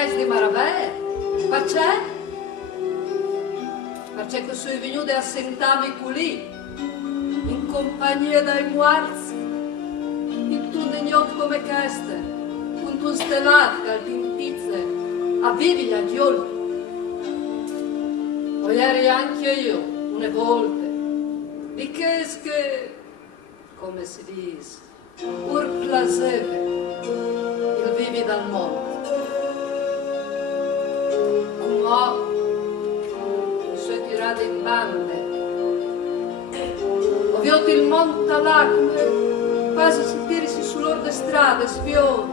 dais di maravè? Perché? Perché che sono venuti a sentarmi qui, in compagnia dei morti, in un ignot come questo, con un stellato che al pintizze, a vivi gli agioli. O ieri anche io, una volta, di che, come si dice, pur placeve, il vivi dal mondo. Come mi sono tirata in bande, ho visto il mondo là come quasi si tirisi sull'orde strade, spione,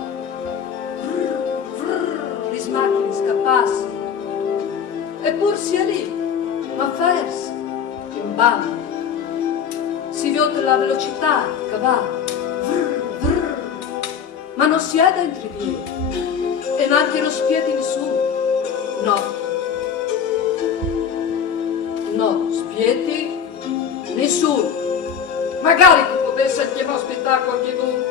le macchine scappassero, eppur sia lì, ma fersi, in banda. Si vede la velocità che va, ma non si è dentro i piedi, e neanche non spiedi nessuno. No, spiedi nessuno. Magari che potesse anche aspettare qualche uno.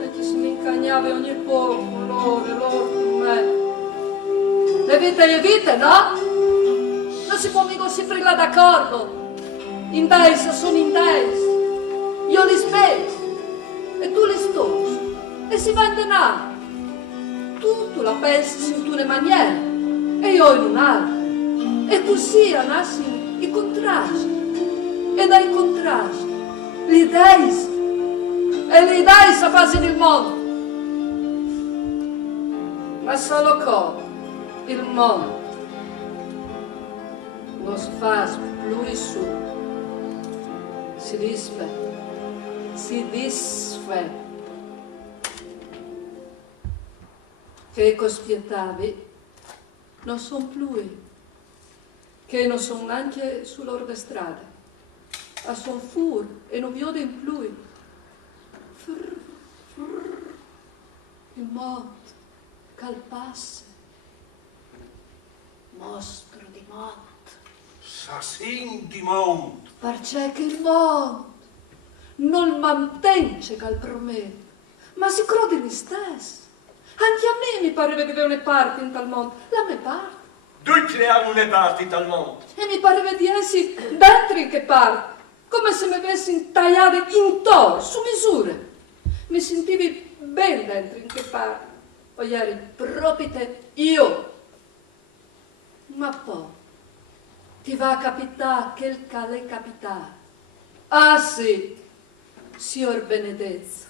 E ci si mi incagnava ogni poco, loro con me. Le vite, no? Non si può mica si frilla d'accordo. In testa, sono in testa. Io li spesi e tu li stosi. E si vende nada. Tu la pensi in una maniera e io in un'altra. E così nascono i contrasti. E dai contrasti le idee si fanno il mondo. Ma solo come il mondo non si fa più su, si disfe. Che cospietavi non sono più, che non sono neanche sull'orde strade, ma sono fuori e non vedo in più. Il mondo calpasse, mostro di mondo. S'assin di mondo. Perché che il mondo non mantiene cal prometto, ma si crode in stesso. Anche a me mi pareva di avere una parte in tal mondo, la mia parte. Tutti hanno le parti in tal mondo. E mi pareva di essere dentro in che parte, come se mi avessi intagliato in toro, su misura. Mi sentivi ben dentro in che parte, poi eri proprio te io. Ma poi ti va a capitare quel che le capitare. Ah sì, signor Benedezzo.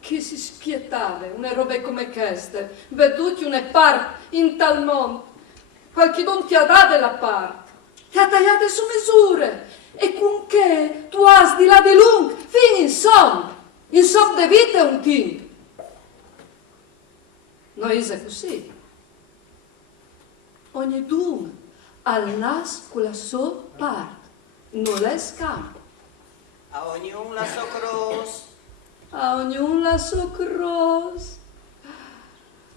Chi si spietava una roba come queste, veduti una parte in tal mondo, qualche don ti ha dato la parte, ti ha tagliate su misure, e con che tu has di là di lungo, fino insomma di vita è un tempo. Noi è così. Ognuno ha il naso con la sua parte, non è scampo. A ognuno la sua croce. A ognuno la sua croce.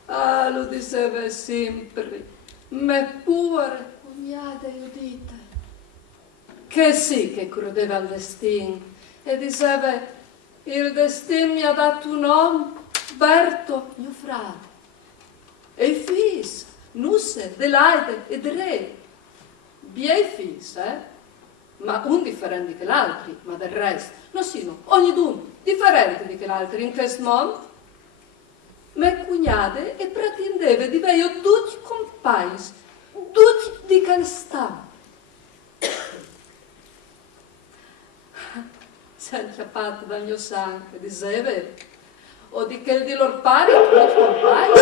Ah, lo diceva sempre, me pure, cognata Giudita, che sì che credeva al destino, e diceva, il destino mi ha dato un nome, Berto, mio frate, e i figli, Nusse, Delaide e Re, bei figli, ma un differente che l'altro, ma del resto, non sono ognuno differente di che l'altro in questo mondo. Me cugnate e pretendeva di avere tutti compagni, tutti di calstampo. Si è acchiappato dal mio sangue, diceva, o di quel di loro pari, tutti compagni.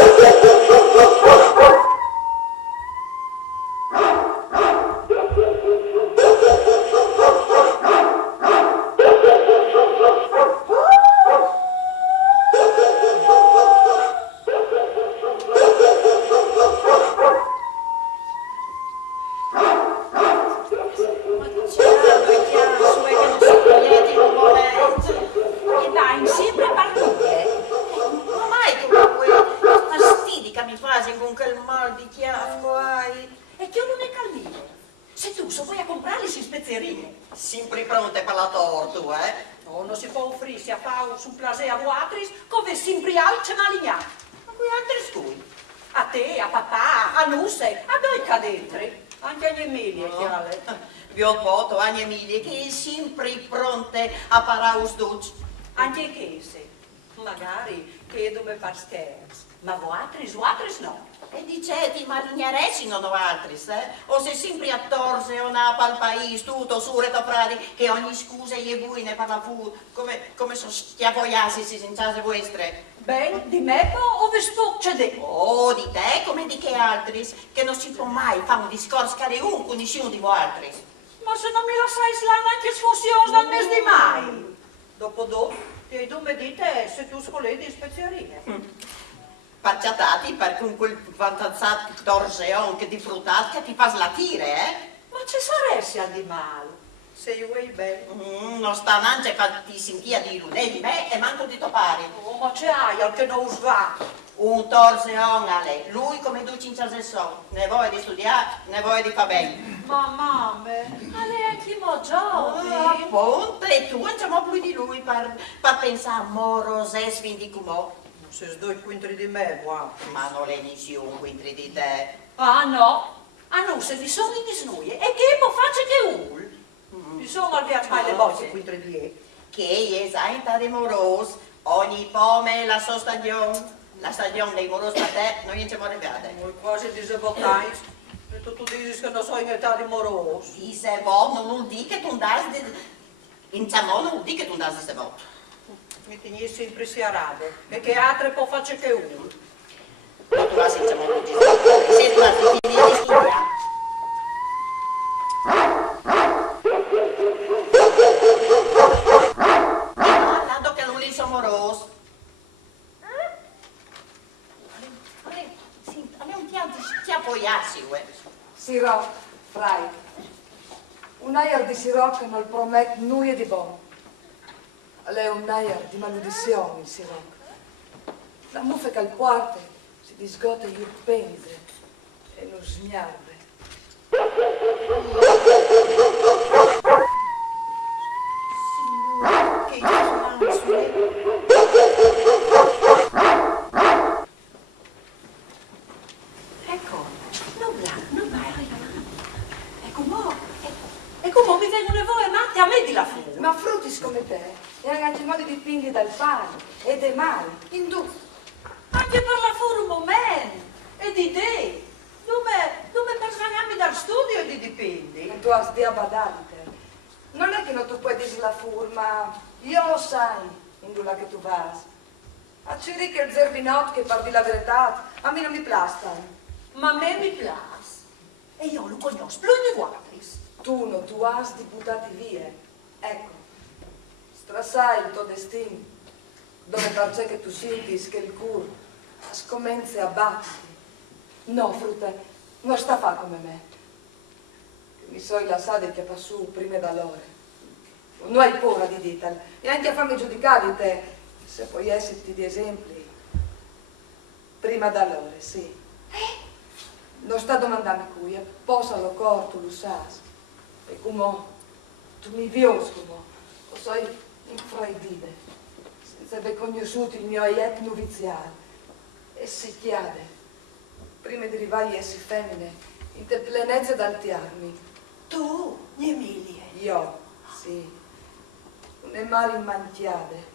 sempre alce malignato. Ma qui altri scui. A te, a papà, a Nusse, a noi cadentri. Anche agli Emilie, chiale. Vi ho voto, agli Emilie, che è sempre pronte a parare un stuccio. Anche che se, magari, che dove far scherzo. Ma voi altri no. E diceti, marignaresi non ho altri, O se sempre a torse o na pal paese, tutto su reto fradi, che ogni scusa e voi ne parla fu, come so stiavoiassi si senza vostre. Ben, di me o vi succede? Oh, di te come di che altri, che non si può mai fare un discorso cariun con nessuno di voi altri. Ma se non mi lasciai slana anche sfusione dal mese di mai. Dopo, ti due dite se tu scoli di spezierie. Pacciatati per con quel fantazzat torseon che di fruttat che ti fa slatire, Ma ci saresti al di male? Se io vuoi bene. Non sta neanche fatti sentia di lunedì di me e manco di topare. Oh, ma c'è al che non usva. Un torseon a lei. Lui come tu cinciasesson. Ne vuoi di studiare, ne vuoi di fa bene. Ma mamma, a lei è chi mo giochi? Appunto, e tu non c'è più di lui per pensare moroses fin di cumò. Se due quintri di me, guarda. Ma non è nessuno quintri di te. Ah no? Ah no, se vi sono in disnuie. E che mo faccia che ul? Vi sono al viaggio mai le voci quintri di e. Che è sainta di moros. Ogni pome la sua stagione. La stagione dei moros per te non gli ci vuole vedere. Voi quasi disebottai. E tu dici che non so in età di moros. Disebot non vuol dire che tu andas di... In Zamò non vuol dire che tu andas disebot. Mi teni sempre si arade e che altre può fare che uno. Ma tu la senza molto di se tu la fini di studiare. Parlando che lui sono moroso. Ti appoggiassi, uè. Sirò, frai. Un aer di Sirò che non promette nulla di buono. Lei è un aer di maledizioni, Sirò. La muffa che al quarto si disgota il penze e lo smiarde. Signore, che ecco, non vai a regalare. Ecco mo mi vengono voi amate a me di la fuga. Ma frutis come te, e anche modi di pinghi dal pane e dei mali, in due. Anche per la furu un momento, e di te. Dove per svagarmi dal studio e di dipendi. E tu has di abbadante. Non è che non tu puoi dire la furma, io lo sai, in dove che tu vas. A Ciri che il zerbinot che parli la verità, a me non mi plastan. Ma a me mi plas. E io lo conosco, più di guardis. Tu has di buttati via. Ecco, strassai il tuo destino, dove perché che tu senti che il cur scommenze a batterti. No, frutta, non sta fa come me. Che mi so la sade che fa su prima da loro. Non hai paura di dital, e anche a farmi giudicare di te, se puoi esserti di esempi. Prima da loro, sì. Non sta domandando qui, posa lo corto, lo sas. E come tu mi vios come, o sei infraidide, senza aver conosciuto il mio aiet noviziale. E si chiede, prima di arrivare a essi femmine, in te plenezze d'altiarmi. Tu, gli Emilie. Io, sì, une mari manchiade,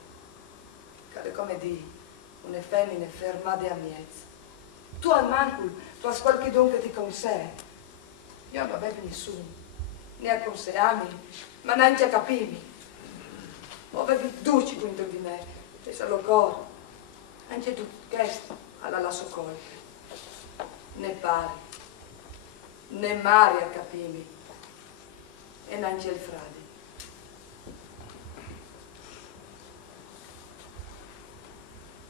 che come di, une femmine fermate a miezza. Tu al mancul, tu hai qualche don che ti consè. Io non avevo nessuno, né a consigliarmi, ma neanche a capirmi. Avevi duci contro di me, e se lo coro. Anche tu, questo, alla lasso colpe. Né pari, né mari a capirmi, e neanche il fradi.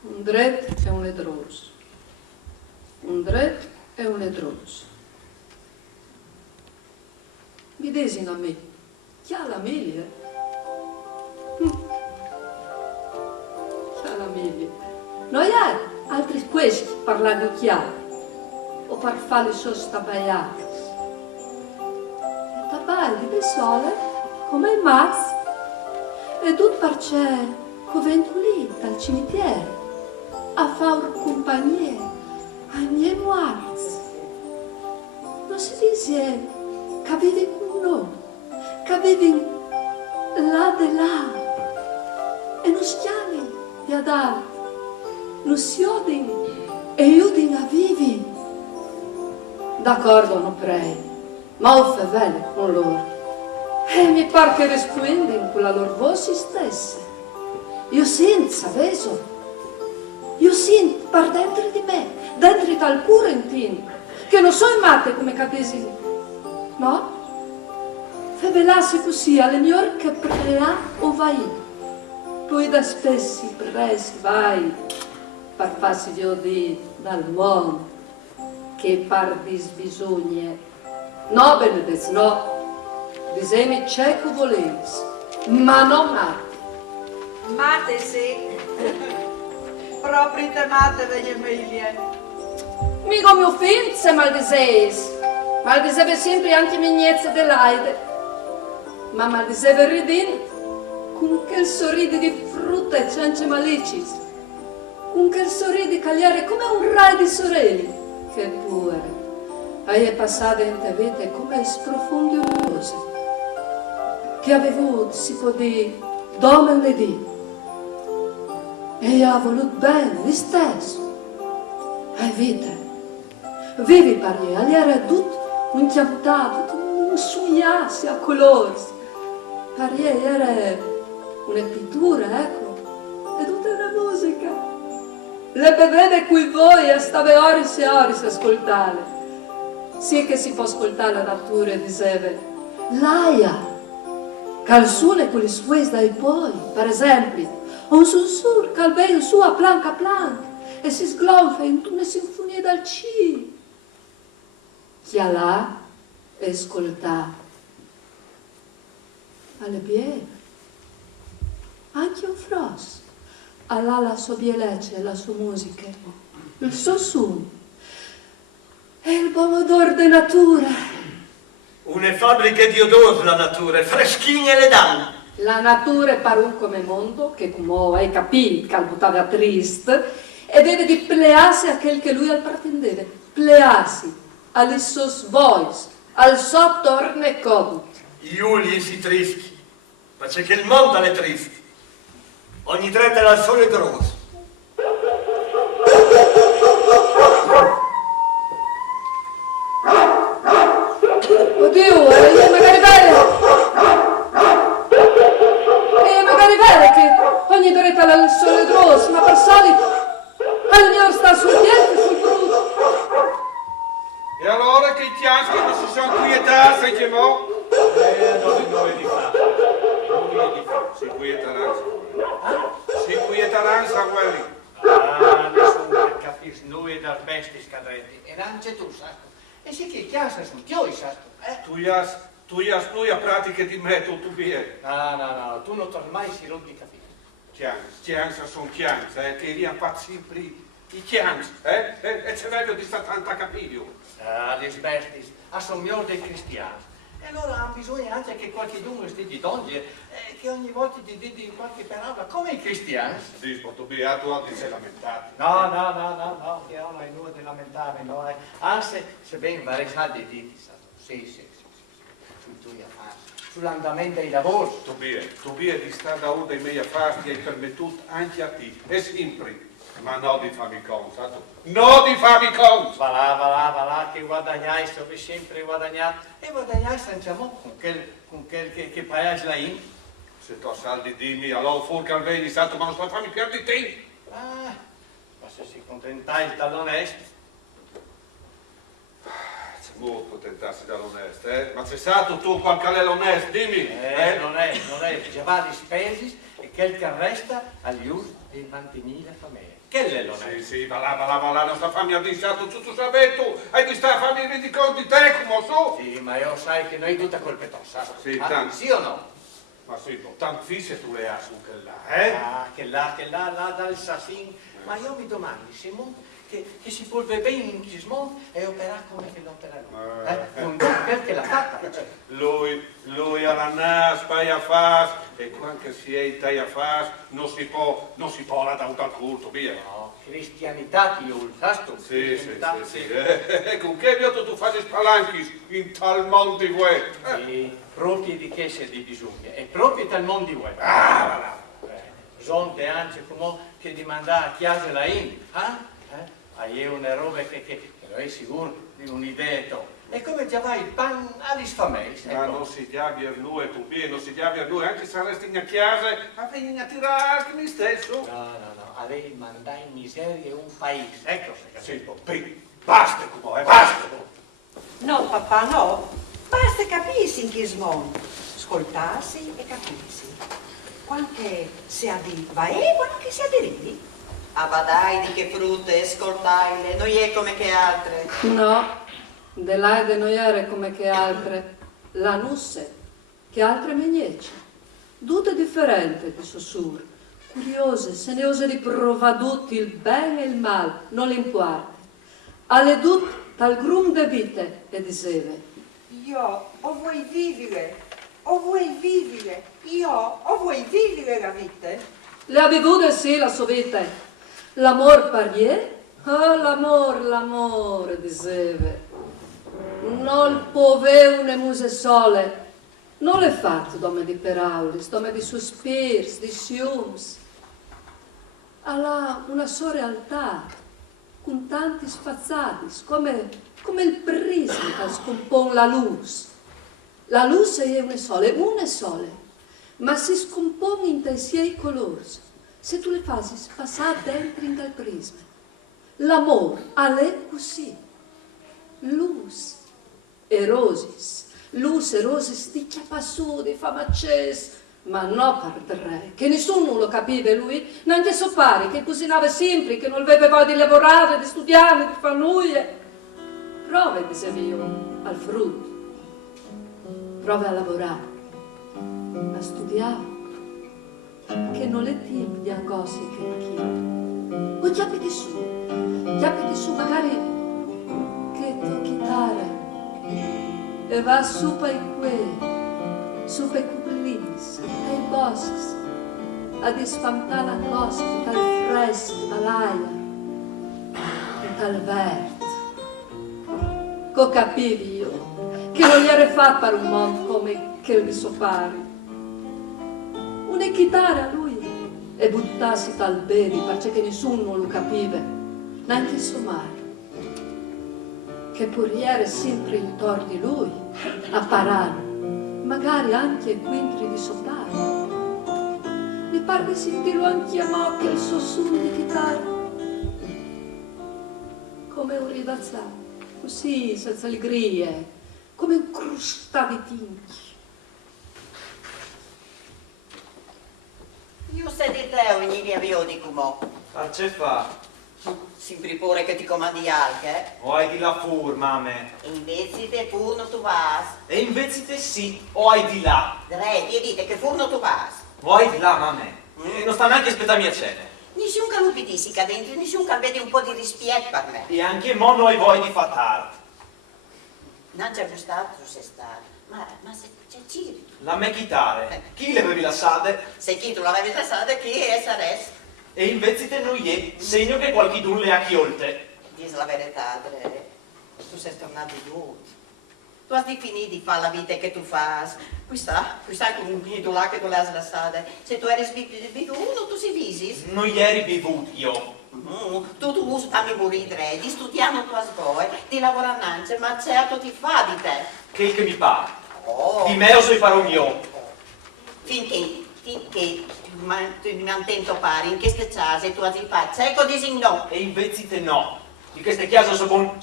Un dret e un ledroso. Un dret e un ledroso. Mi desino a me, chi ha la meglio? Chi ha la meglio? Noi altri questi parlando chiaro, o per fare le sue stabaiate. E tabai di sole, come il Max, e tutto perché covento lì, dal cimitero. a fare compagnia a miei morti. Non si dice che vivi con noi, che vivi là di là e non stiamo di adalti, non si odino e aiutino a vivi. D'accordo, non prego, ma ho fedele con loro. E mi pare che rispondono con la loro voce stessa. Io sento, sapete? Io sento per dentro di me, dentro dal cuore intimo, che non sono matte come catesi, no? Fevelarsi così alle mie orche prea o vai. Poi da spessi presi vai per farsi vedere dal mondo che par bisogna. No, Benedetto, no. Disemi c'è che volevi, ma non mate. Mate sì. Proprio te mate, veglia Emilia. Mica mi offense, maldiseve sempre anche mignezza dell'aide, ma maldiseve ridendo, con quel sorriso di frutta e ciance malicis, con quel sorriso di cagliare come un rai di sorelle, che pure, hai passato in te vite come sprofondi cose, che avevo, si può dire, domenedì, e ha voluto bene, lo stesso, hai vita. Vivi parli, ali era tutto un chiamutato, un suiassi a colori. Parli era una pittura, ecco, e tutta una musica. Le bevete qui voi e stave ore e ore a ascoltare. Sì che si può ascoltare la natura, diceva. L'aia, calzone con le sue dai poi, per esempio, un sussurro che al veio su a planca, e si sgonfia in una sinfonia dal cielo. Chi ha là e ascolta alle biere, anche un frost, ha là la sua bellezza, la sua musica, il suo suono e il buon odore della natura. Una fabbrica di odori la natura, freschine le danno. La natura è parun come mondo, che come hai capito, che al buttava triste, e deve di plearsi a quel che lui al pretendeva, plearsi alle sus voice, al suo torne conto. Io gli si trischi, ma c'è che il mondo le trischi. Ogni trenta dal sole grosso. Oddio, magari vede che ogni doretta al sole grosso, ma per solito al mio sta sul piede e sul bruto. E allora che i tiaschi non si sono quietati, sai che mo? Noi di fatto. Si quieteranno, si quieteranno, sa quelli. Nessuno capisce noi dal bestie scadenti. E anche tu, sai? E sì che chiasa sono io, sai? Tu hai a pratiche di metodo, tu vieni. No, tu non ormai si rompi capire. Chianza sono chianza, che li hanno fatto sempre i chianza, e c'è meglio di sta tanta capire. Le bestie, a somigliare dei cristiani. E allora hanno bisogno anche che qualche dunque stia donne, che ogni volta ti dica qualche parola, come i cristiani. Sì, tu bea, tu altri sei lamentati. No, che non hai nulla di lamentare, no. Anzi, se ben vari saldi di sì, sul tuo affare, sull'andamento dei lavori. Tu bea di stare da uno dei miei affari che hai permettuto anche a te, e sempre. Ma no di farmi conto, no di farmi conto! Va là, che guadagnai, dove sempre guadagnato. E guadagnai senza mo, con quel che paese là in. Se tu saldi dimmi, allora fuori che vedi stato, ma non sto a farmi perdere tempo. Ma se si contentai dall'onesto. C'è molto tentarsi dall'onesto, Ma c'è stato tu qualche l'onesto, dimmi! Non è, già va di spesi e quel che resta agli usi e mantenere la famiglia. Che è l'onesto? Sì, va là, non sta a farmi addisciato tutto sapeto, hai di stare a farmi rendi conto di te, come so? Sì, ma io sai che noi tutta colpe tossa. Sì, tanto. Sì o no? Ma sì, tanto fisse tu le hai su che là, Che là dal sassin. Ma io mi domandi, se che si vuole bene in Chismon e opera come che l'opera lui. Non perché l'ha fatta. Cioè. Lui alla nas, paia fas, e quando si è in taia fas, non si può la dauta al culto, via. No, cristianità ti sai tu? Sì. Con che viato tu fai spalanchi in tal mondo di voi? Sì, proprio di che sei di bisogno, e proprio tal mondo di voi. Zonte anche come che di mandare a chiesa la in, hai una roba che non è sicuro di un'idea. E come già vai il pan agli sfamei? Ma non si chiama lui, tu bene, non si chiama lui, anche se resti in chiesa, avevi a tirare anche me stesso. No, avevi mandato in miseria un paese, ecco se capito. Sì, basta, come basta. No, papà, no. Basta capirsi in Chismon. Ascoltarsi e capirsi. Quanche si addiva e quanche si aderivi. Ah, dai, di che frutte, ascoltaile, non è come che altre. No, de là e de noiere come che altre. La nusse, che altre megnece. Tutte differenti di Saussure. Curiose, seneose di provaduti il bene e il male, non l'importa. Alle tutte tal grum de vite e diceva. Io o vuoi vivere, io o vuoi vivere la vita? Le ha vivute sì la sua vita. L'amor parier? Ah, l'amor, diceva. Non pove une muse sole. Non le fatto dome di peraulis, dome di sospirs, di siums. Alla una sua realtà, con tanti spazzati, come il prisma che scompone la luce. La luce è une sole, ma si scompone in sei colori. Se tu le fasi passare dentro in tal prisma. L'amore è così. Luce e rosis di chiappasudi, famacces, ma no per tre, che nessuno lo capiva lui, neanche suo pare, che cucinava sempre, che non aveva voglia di lavorare, di studiare, di fare nulla. Prova, dicevo io, al frutto, prova a lavorare, a studiare, che non è tempo di cose che chi. O chiappiti su, magari che tocchitare. E va su per i cuplins, ai boschi, a dispantare la cosa di tal fresco, dall'aria, di tal verde. Co capivi io, che non gli era fatto per un mondo come che mi so pare. Una chitarra a lui e buttarsi tal bene, perché nessuno lo capiva, neanche il suo mare. Che puriere sempre intorno di lui, a parare, magari anche quintri di sopare. Mi pare di sentirlo anche a mo' che il suo suono di chitarra, come un ridazzare, così, senza allegrie, come un crustà di tinchi. Io sei di te ogni dia vio di cumò. Farce fa? Sempre pure che ti comandi anche, O hai di là fur, mame? E invece te furno tu vas. E invece te sì, o hai di là. Dre, io dite che furno tu vas. O hai di là, mame? E non sta neanche aspettando mia cena. Nessun che lo pedissi qua dentro, nessun che vede un po' di rispetto per me. E anche mo noi voi di fatar. Non c'è gustato su se sta. Ma se c'è Ciri. La me chitare. Chi le avevi lasciate? Se chi tu l'avevi lasciata, chi è saresti? E invece te non è, segno che qualchidun le ha chiolte. Dici la verità, Dre. Tu sei tornato giù. Tu hai finito di fare la vita che tu fai. Qui sta con un nido là che tu le hai lasciate. Se tu eri uno, tu si visi. Non ieri bevuto io. Tu fammi morire, di studiare tu scuola, di lavorare anche, ma certo ti fa di te. Che il che mi pare. Oh. Di me o so farò io. Finché tu mi intento pari, in queste case tu hai fatto, ecco dici no. E invece te no. In queste chiese so buon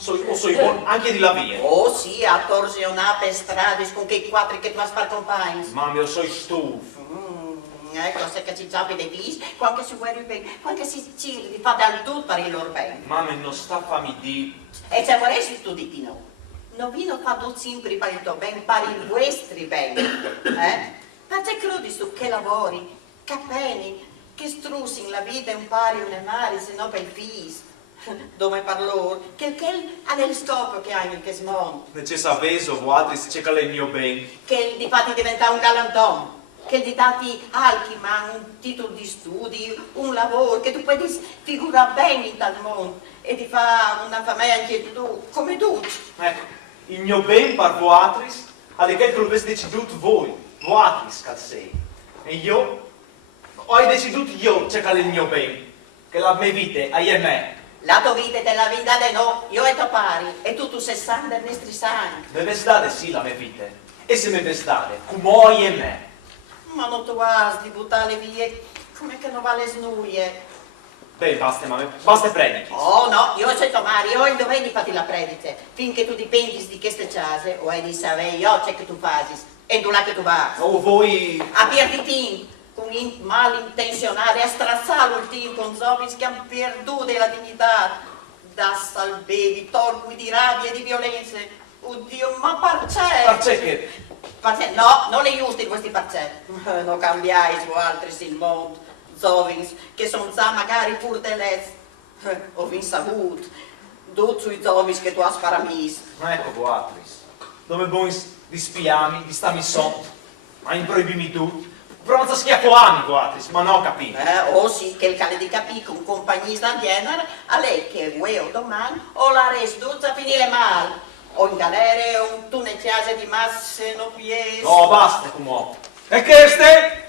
anche di la via. Oh sì, a torsionare per strade con quei quattro che tu hai per compagni. Ma io so stufo. Ecco, se che ci sappi dei bis, quando si vuole bene, quando si fa del tutto per il loro bene. Mamma non sta fammi di. E se vorresti tu di no. Non vino fatto sempre per il tuo bene, per i vostri beni. Ma c'è crudi tu che lavori, che peni, che strussi in la vita un pari un mare, se no per il fis. dove parlò, che ha nel scopo che hai in questo mondo, Se sapevo, voatris, c'è che il mio ben. che di fatti diventa un galantuomo, che di dati alchi, ma un titolo di studi, un lavoro, che tu puoi figurare bene in tal mondo e ti fa una famiglia anche tu, come tutti. Ecco, il mio ben per voatris, alle che lo avete deciduto voi, voatris, calzei. E io, ho deciduto io, c'è che il mio ben, che la mia vita è me. La tua vita è la vita di noi, io e tuo pari, e tu sei sangue dei nostri sangue. Me vestare sì la mia vita, e se me vestare, come è me. Ma non tu has di buttare via, come che non va le snuie? Beh, basta, ma basta predichi. Oh no, io sei tuo mari, io ho il dovere di farti la predice, finché tu dipendi di queste case, o hai di sapere io c'è che tu fai, e tu là che tu vai. O voi... A pierditi con malintenzionati, a strazzare il team con zombi che hanno perduto la dignità, da salvevi, torgui di rabbia e di violenze. Oddio, ma parcelle! Perché che... Parcelle, no, non le giusti questi parcelle. Non cambiai su altri il mondo, zovins, che sono già magari pur delle... Ho vinto saputo, tutti sui zovins che tu hai sparamis. Ma ecco, voatris, dove voi di spiami, di stami sotto, ma improibimi tu. Pronto schiaffo voatris, ma no capito. O sì, che il cane di capì con compagnia da genere, a lei che vuoi o domani, o la resduzza a finire male. O in galere, o un tunnecchiase di masse, no pies. No, basta, come. E queste?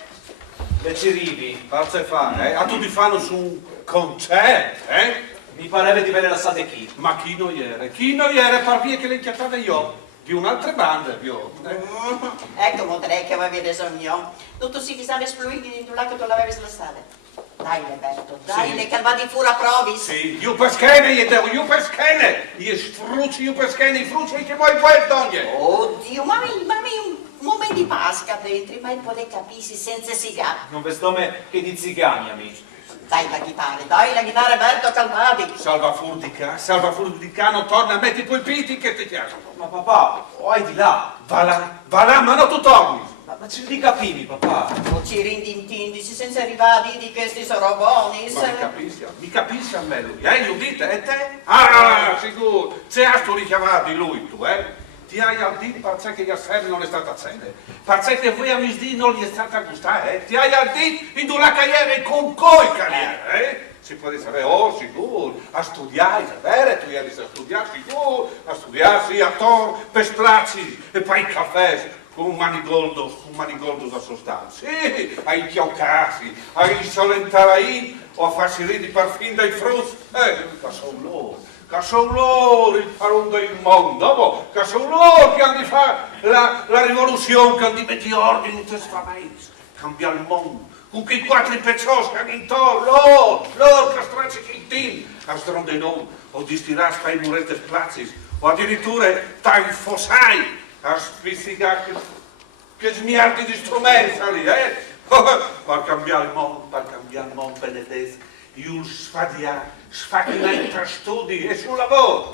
Le cirivi, Forza fa, A tutti fanno su un concerto, mi pareva di vedere la sade chi. Ma chi non era? Chi non era per via che le chiattate io? Di un'altra banda, io. Ecco, Monterey, che va via sogno. Non tu si fissavi spluiti in là che tu l'avevi sulla strada. Dai, Roberto, dai, Sì. le calvati fura provis. Sì, io per schene, io devo, io per schene. Io sfruccio, io per schene, i frutti che vuoi donne. Oddio, ma un momento di pasca dentro, ma il poter capisci senza sigaro. Non vestome che di zigani, amici. Dai la chitarra, Roberto Calvati. Salva furdica, non torna, metti poi i piti che ti piacciono. Ma papà, vai di là. Va là, ma non tu torni. Ma ci li capivi, papà. Non ci rindintindici senza arrivare di questi sorobonis. Ma mi capisci a me lui, io dite, e te? Ah, sicuro, se hai tu richiamato di lui, tu, Ti hai al dì perché che ieri non è stata a cena, perché che voi a misdì non gli è stata a gustare, Ti hai al dì in una carriera con coi carriera, Si può sapere, sicuro, a studiare, è vero, tu eri a studiare, sicuro, a studiare, sì, a tor, per sprazzi, e poi il caffè, con un manigoldo da sostanza, sì, a inchioccarsi, a risolentare o a farsi ridere per fin dai frutti, che sono loro il parun del mondo, che sono loro che hanno di fare la rivoluzione, che hanno di mettere ordine in questo paese, cambiare il mondo, con quei quattro pezzosi che hanno intorno, loro che stracci che tin, a stronde noi, o di stirare spai murette sprazzi, o addirittura tai fossai, a spizzicare che smiardi di strumenti lì, per cambiare il mondo, benedetto, io sfadiare tra studi e sul lavoro.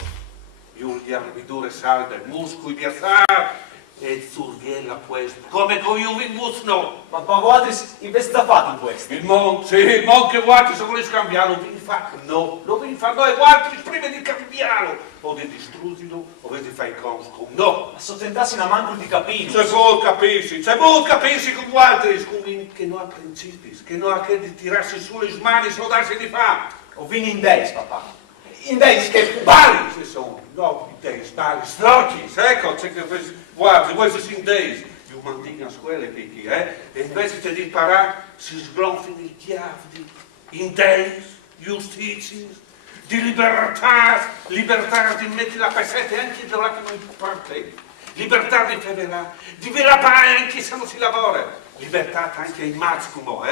Io gli arvidure salve, muscoli piazzare e surviela questo, come con io vi musno. Ma voatris, investifate in questo. Il mondo che vuoi se vuoi scambiarlo, non vi fa no, e vuoi prima di cambiarlo, o di distruggilo, o di fare con no. Ma sottentassi una manco di capire. Se vuoi capisci con altri, che non ha principi, che non ha che di tirarsi sulle mani, so darsi di fare. O vini in days, papà. In days che... Bali se sono, no, in days, bali, strocchi, ecco, c'è che guarda, voi siete in days, io mandico a scuola e invece di imparare si sgonfiano i chiavi, in days, giustizia, di libertà di mettere la pesetta anche da là che non parte, libertà di fare di velare anche se non si lavora, libertà anche in masculo,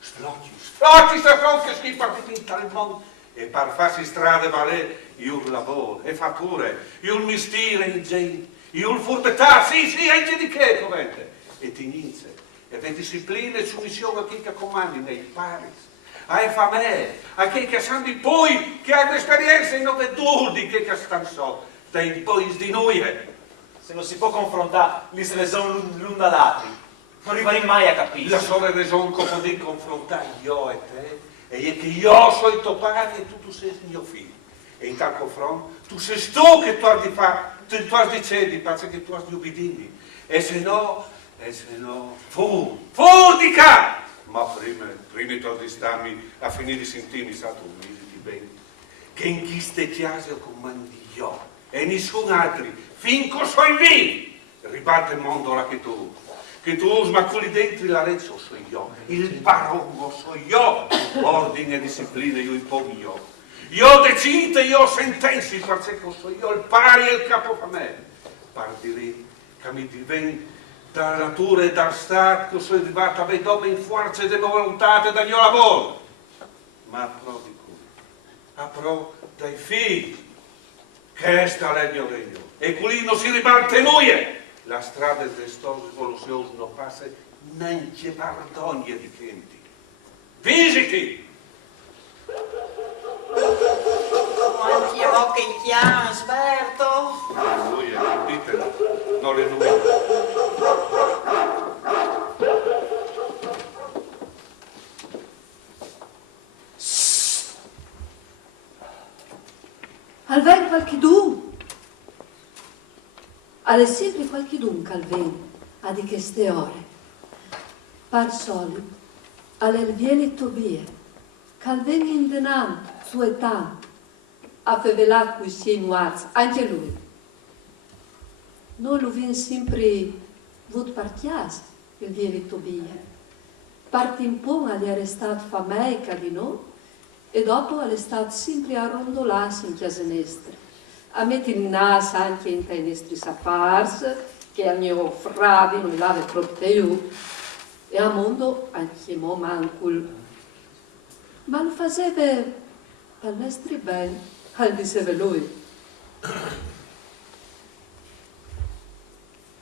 strocchi, che si partiti in tal mondo, e per farsi strada vale io lavoro, e fa pure, io il mestiere in gente, io il furbetà, sì, anche di che, covente, e ti inizia, e le discipline e submissione a chi che comandi nei pari, ai famiglie, a chi che sanno di poi, che hanno esperienza in nove duldi, che stanno so, dai poi di noi. Se non si può confrontare, li se ne sono l'un dall'altro. Non arriveremo mai a capire. La sola ragione che potrei confrontare io e te è che io sono tuo padre e tu sei mio figlio. E in tal confronto tu sei tu che tu hai di fare, tu hai di cedere, perché che tu hai di obbedire. E se no, fu di qua! Ma prima tu hai di starmi a finire di sentirmi, stato un mese di bene, che in queste chiese comandi io e nessun altro, finché sono vivo, ribatte il mondo ora che tu ma quelli dentro la legge so io, il parongo so io, ordine e disciplina io impongo io decido, io sentenzi, perché so io il pari e il capo a me. Partirei che mi diventi dalla natura e dal stato che sono arrivato a vedere in forza di volontà e dal mio lavoro. Ma pro di cui? A pro dai figli, che sta è il mio regno, e quelli non si ribatte lui. La strada del stoso voluzioso non passa neanche pardonia di clienti. Visiti! Quanti occhi chiami, Sberto? Lui ditelo, non le lui. Alven qualchidun. Alle sempre qualchidun calven a di queste ore. Par solito, alle vieni Tobie, calven in denant, su età, a fevelat cui si inuaz, anche lui. Noi lo vien sempre vot partias, il vieni Tobie. Parti in pon alle arrestat fameica di noi, e dopo alle stat sempre a rondolarsi in chiese nestre. A mettere in nas anche in te nostri sapars, che al mio fravi non l'ave proprio io, e a mondo anche mo mancul. Ma lo faceva al nostri ben, al diceva lui.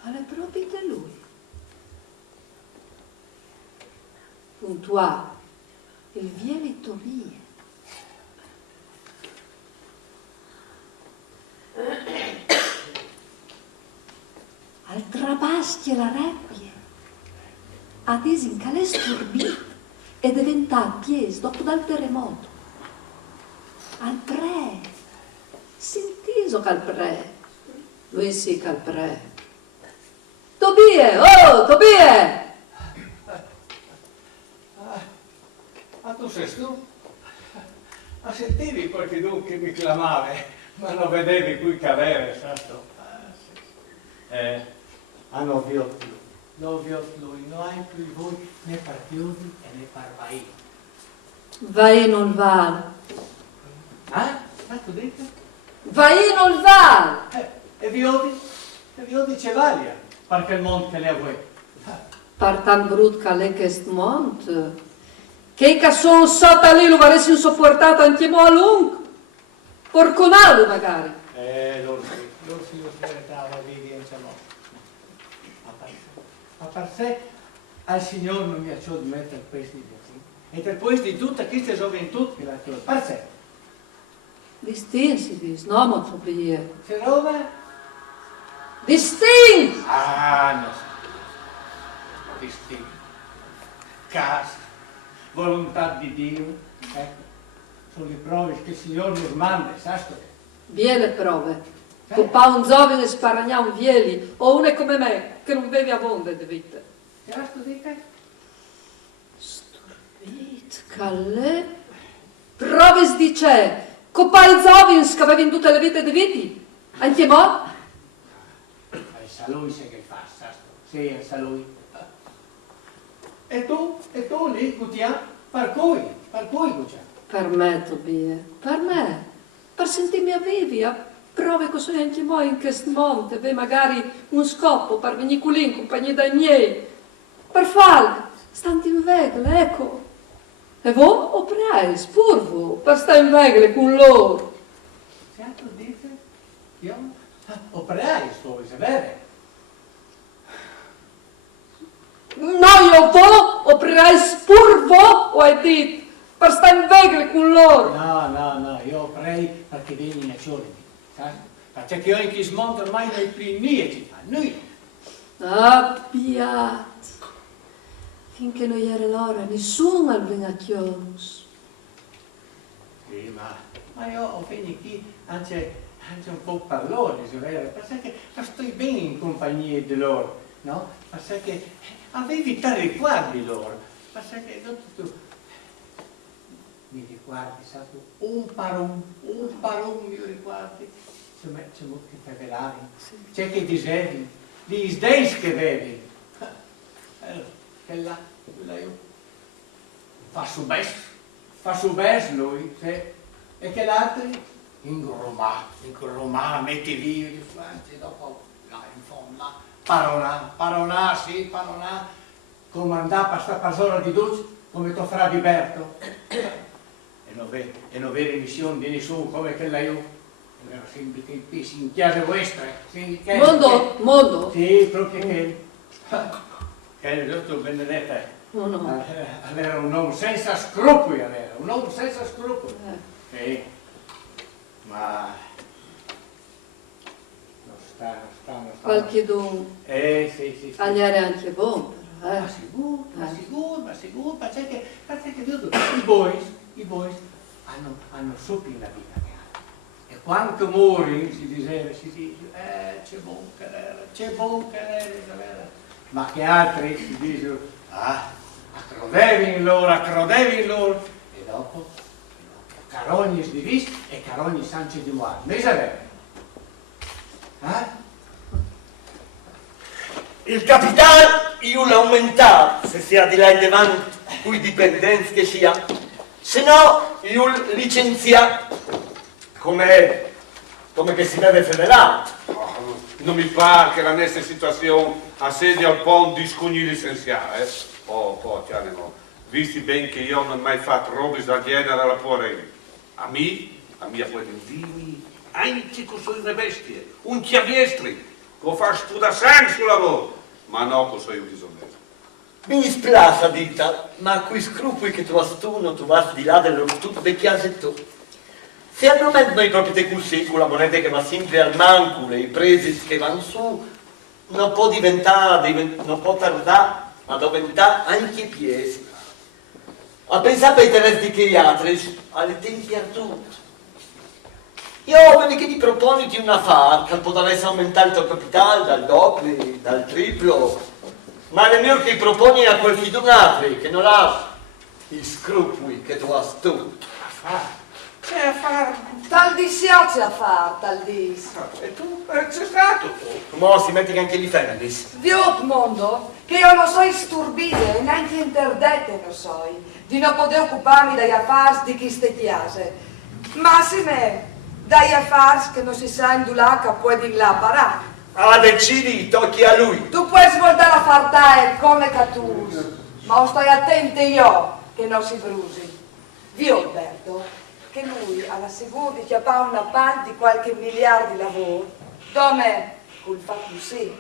Alle proprie di lui. Puntuale, il vieni Tobie. Al trabaschi la requie, ad in calè sturbì e diventato pies dopo dal terremoto. Al pre, sentiso cal pre, lui sì cal pre. Tobie, oh, Tobie! Ma tu sei tu? Ma sentivi qualcuno che mi clamava, ma non vedevi qui cadere, certo? Non vi ho lui, non hai più voi né partiodi e né parbai. Vai non va. Tu dite? Vai non va! E vi odi c'è varia, perché il mondo che le ha voi. Par tan brut ca lei che est mont, che i sono sotto lì lo varessi insopportato anche mo a lungo. Porconalo magari. Loro si lo meritava vivi in ciò. Ma per sé al Signore non mi ha ciò di mettere questi dieci. E per questi tutta questa gioventù che la tua. Per sé. Distinsi dis, no mo Tobie. Se roba? Distinsi! Non so. Distinto. Casa. Volontà di Dio. Ecco. Sono le prove che il Signore nos manda, sai? Vie le prove. Copà un giovane sparagna un vieli, o uno come me, che non bevi abbonde di vita. Che ha dite? Sturbit, calle. Proves dice, copà i giovani che avevi tutte le vite di viti. Anche mo? Sa lui se che fa, sai? Sì, sa lui. E tu lì, cutia? Per cui cutia? Per me, Tobie, per me. Per sentirmi a vivi, a prove che sono anche mo in questo monte, ve magari un scopo per venire qui in compagnia dei miei. Per farlo, stanti in vegle, ecco. E voi operai, spurvo, per stare in vegle con loro. Certo dite? Io? Operai, sto, è vero? No, io vo, operai spurvo, o hai detto, per stare in vegle con loro. No, io operei perché vieni in azione. Perché io in questo mondo ormai nei primi ci fa, noi. Abbiat, Finché non era l'ora, nessuno al venacchiolus. Sì, ma io ho finito qui anche un po' parlone, se vero? Perché sto bene in compagnia di loro, no? Perché avevi tre riguardi loro, perché tu mi riguardi, sai, un parum mi riguardi, c'è molto che velare, c'è che dicevi, gli sdei che vedi, quella io fa su best lui, sì. E che l'altri? In Roma, metti lì di fronte, dopo là in fondo, paronà, comandà per sta pasora di Dulce, come tuo frate Berto. E non vede missione di nessuno come quella io. Era sempre che pesi in chiesa vostra. Mondo? Sì, proprio che il dottor Benedetta. No. Era un uomo senza scrupoli, Sì, ma non sta. Qualche don. Sì. Agliare anche buono, però, Ma sicuro, perché i boys hanno sopra la vita che hanno. E quanto muori, si dice, c'è buon canere, ma che altri si dicono, accrodevi in loro, e dopo Carogni di Vis e Carogni Sanci di Moar. Ne sapete? Il capitale io l'aumentato, se sia di là in avanti, cui dipendenza che sia, se no io licenziato, come che si deve federato. Non mi pare che la nostra situazione assedia al ponte di scugni licenziare. Poi, no. Visti ben che io non ho mai fatto robe da genere alla fuori. A mia Florentini, anche con le bestie, un chiaviestri, che fa studiare sempre sul lavoro, ma no con suoi disonesto. Mi dispiace, dita, ma quei scrupoli che tu hai tu, non tu vai di là delle tutto vecchiase tu. Se al momento noi proprio te così, con la moneta che va sempre al manco, le prese che vanno su, non può tardare a diventare anche piesi. A pensare ai terrestri che gli altri, alle tempi arduti. Io quelli che ti proponi di una affare, che potrebbe aumentare il tuo capitale dal doppio, dal triplo, ma nemmeno che proponi a qualcun altro che non ha i scrupoli che tu hai tu. C'è a fare, tal di si ha c'è a fare, tal di. E tu? C'è stato tu? Mo si metti che anche gli fermis. Dio mondo, che io non so sturbire, neanche interdette non so, di non poter occuparmi dagli affari di chi ste chiase. Ma se me, dagli affari che non si sa indulare, puoi di là parare. Decidi, tocchi a lui. Tu puoi svoltare la farta come Catus, ma stai attento io che non si brusi. Dio Alberto, che lui alla sicura di chiappare una parte di qualche miliardo di lavoro, dove col fatto sì.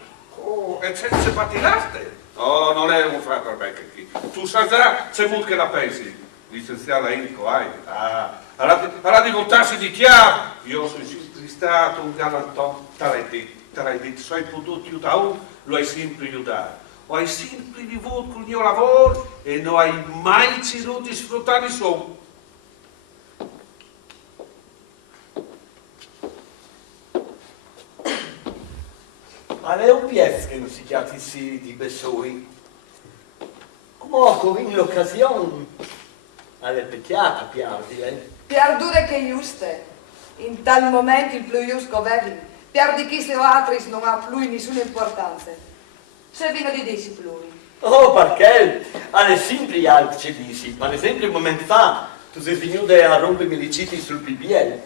E c'è patilaste? Oh, non è un fratello perché qui. Tu sai già, c'è molto che la pensi. Licenziata in Coai. Alla di voltarsi di chiaro. Io sono sempre stato un galantone, te l'hai detto, sei potuto aiutare, lo hai sempre aiutato. Hai sempre vivuto con il mio lavoro e non hai mai ceduto di sfruttare il suo. Ma è un piezzo che non si chiama di Bessoi. Come in l'occasione alle pecchiate, piardile. Piardure che giuste, in tal momento il più giusto avevi, perdi chi se altri non ha più nessuna importanza. Se vino di dissi più. Oh, perché? Alle sempre gli altri ci dici. Per esempio, un momento fa, tu sei venuto a rompermi i citi sul PBL.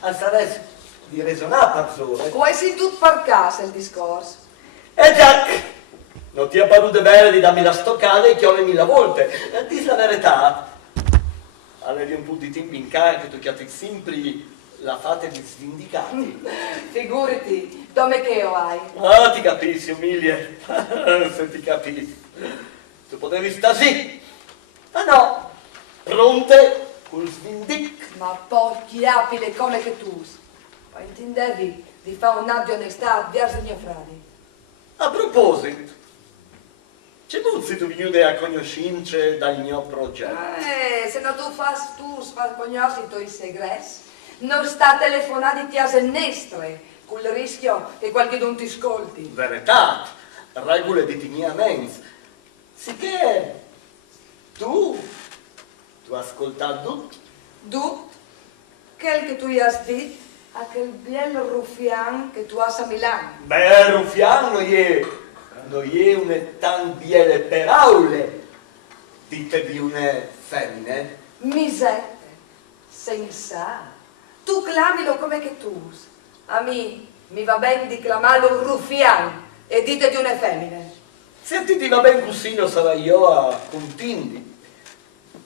Saresti di ragionare per sole. Vuoi sì tutto per casa il discorso? Già, non ti ha paruto bene di darmi la stoccata e chiole 1000 volte. Dici la verità. Avevi un po' di tempo in casa che tu chiami sempre la fate di svindicati. Figurati, dove che io hai? Ah, ti capisci, Umilie. Se ti capisci. Tu potevi stare sì. Ma no, pronte col svindic. Ma porchi apile come che tu. Ma intendevi di fare un atto di onestà verso mio frate? A proposito, C'è se tu vieni a conoscenza dal mio progetto. Se non tu fas conoscere i tuoi segreti, non sta telefonando ti asennestre, con il rischio che qualcuno ti ascolti. Verità, regole di tignamenti. Sicché tu ascoltato tutto. Tu, quel che tu hai detto, a quel bel ruffian che tu hai a Milano. Beh, ruffiano non è una tan biele paraule, dite di una femmina. Misette, senza. Tu clamilo come che tu. A me mi va bene di clamarlo ruffian e dite di una femmina. Se ti va bene così, non sarò io a contindi.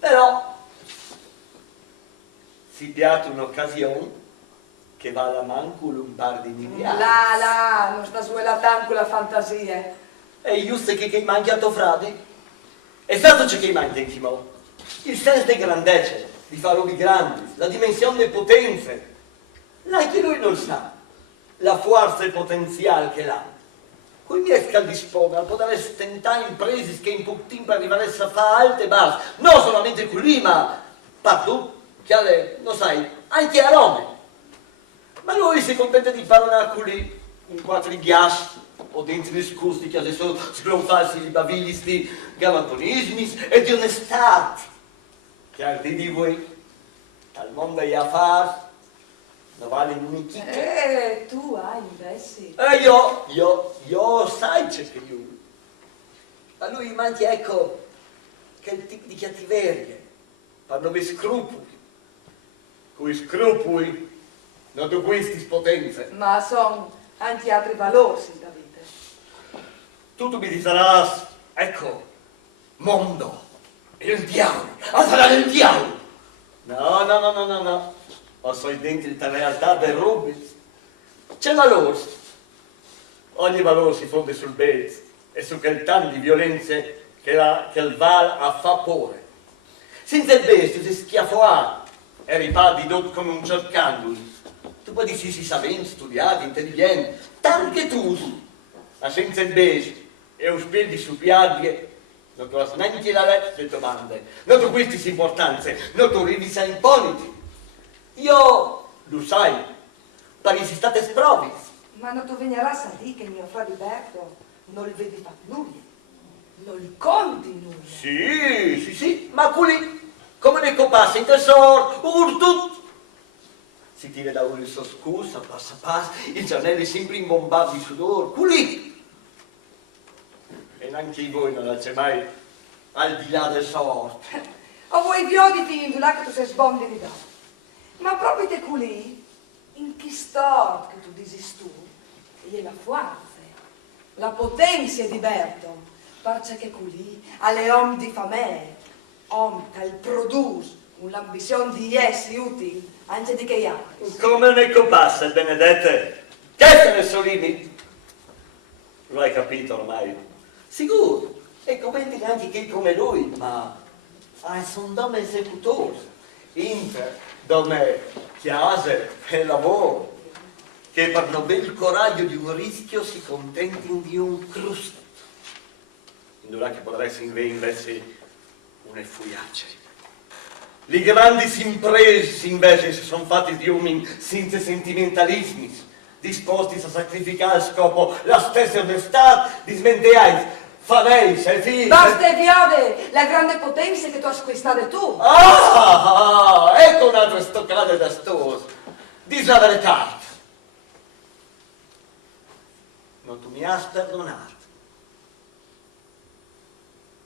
Però, si piace un'occasione che va alla manco un par di miliardi. Là, non sta suelatando con la fantasia. E giusto che manchi a tuo frate? E stato c'è che manca in Timò? Il senso di grandezza, di fare robe grandi, la dimensione delle potenze. Anche lui non sa la forza e il potenziale che ha. Qui mi esca di spoga, poter stentare imprese che in poco tempo arrivare a fare alte e basse. Non solamente qui, ma partout, che alle, lo sai, anche a Roma. Ma lui si contenta di fare una qui, in quattro ghiacci, o dentro gli scusti che adesso sgronfarsi di bavigli, sti galantonismi e di onestà. Che al di voi, al mondo gli affari, non vale un'unichicca. Tu hai invece. Io sai c'è che io. A lui manca, ecco, che il tipo di cattiveria, per non avere scrupoli. Coi scrupoli, non do questi potenze. Ma sono anche altri valori, Davide. Tu mi disaras, ecco, mondo, il diavolo, sarà il diavolo. No. Ma sono dentro la realtà del Rubens. C'è valore. Ogni valore si fonda sul bene e su quel tanto di violenze che il val ha fa pure. Senza il bestia si schiaffò e ripari dopo come un cercandolo. Tu poi dici si sapenti, studiati, intelligenti, tanto che tu, ma senza il bestia e un spil di suppiaglie, non trovi neanche la lettera delle domande, non tu queste importanze, non tu arrivi a imponiti. Io, lo sai, parisi state sprovi. Ma non tu veniras a dire che il mio fratello Berto non gli vedi fatto nulla, non gli conti nulla. Sì, ma quelli, come ne copassi in tesoro, urtut. Si tira da uno il suo scusa, passa, il giornale sempre imbombato di sudore, quelli. E neanche voi non c'è mai al di là del sorte. O vuoi vioditi in là che tu sei sbondi di dopo. Ma proprio te qui, in chi storto che tu dici tu, e la forza, la potenza di Berto, perché che qui, alle om di famè, om che produce un'ambizione di essere utili, anche di che altri. Come ne compassa, benedette? Che se ne sono limiti? Lo hai capito ormai? Sicuro. E come dire anche che come lui, ma sono donne esecutore. Inter, donne chiase e lavoro, che per non avere il coraggio di un rischio si contentino di un crusto. Indurà che potresti invece un effuiace. Le grandi imprese invece si sono fatte di uomini senza sentimentalismi, disposti a sacrificare al scopo la stessa onestà di smenteai, farei, sei figli. Basta viode, la grande potenza che tu hai acquistato tu. Ecco un'altra stoccata da stoso. Dici la verità. Non tu mi hai perdonato.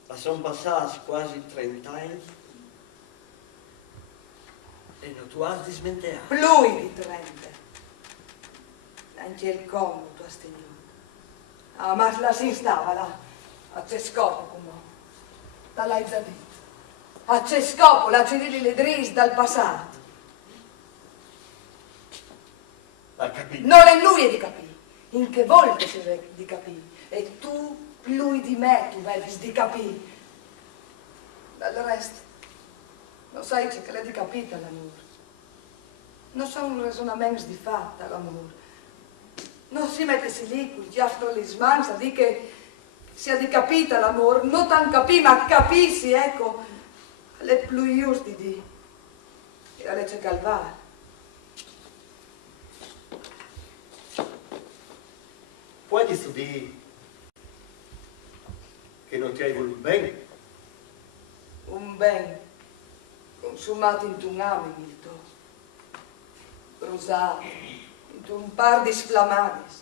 Ma sono passati quasi 30 anni e non tu hai dismentato. Lui di 30. Anche il comodo tu hai tenuto. Ma la si stava là, a c'è scopo con me. Dall'hai già detto. A c'è scopo, la Cirilli le dris dal passato. L'ha capito? Non è lui di capire. In che volte si vede di capire? E tu, lui di me, tu vedi di capire. Dal resto, lo sai c'è che l'è di capita l'amore. Non sono ragionamenti di fatta l'amore. Non si mette lì con il chiastro alle smanze a dire che sia di capita l'amore, non tan capì, ma capissi, ecco, le più giusti di e la legge calvare. Puoi dire che non ti hai voluto bene? Un ben consumato in un amico, brusato, in un par di sflamanis.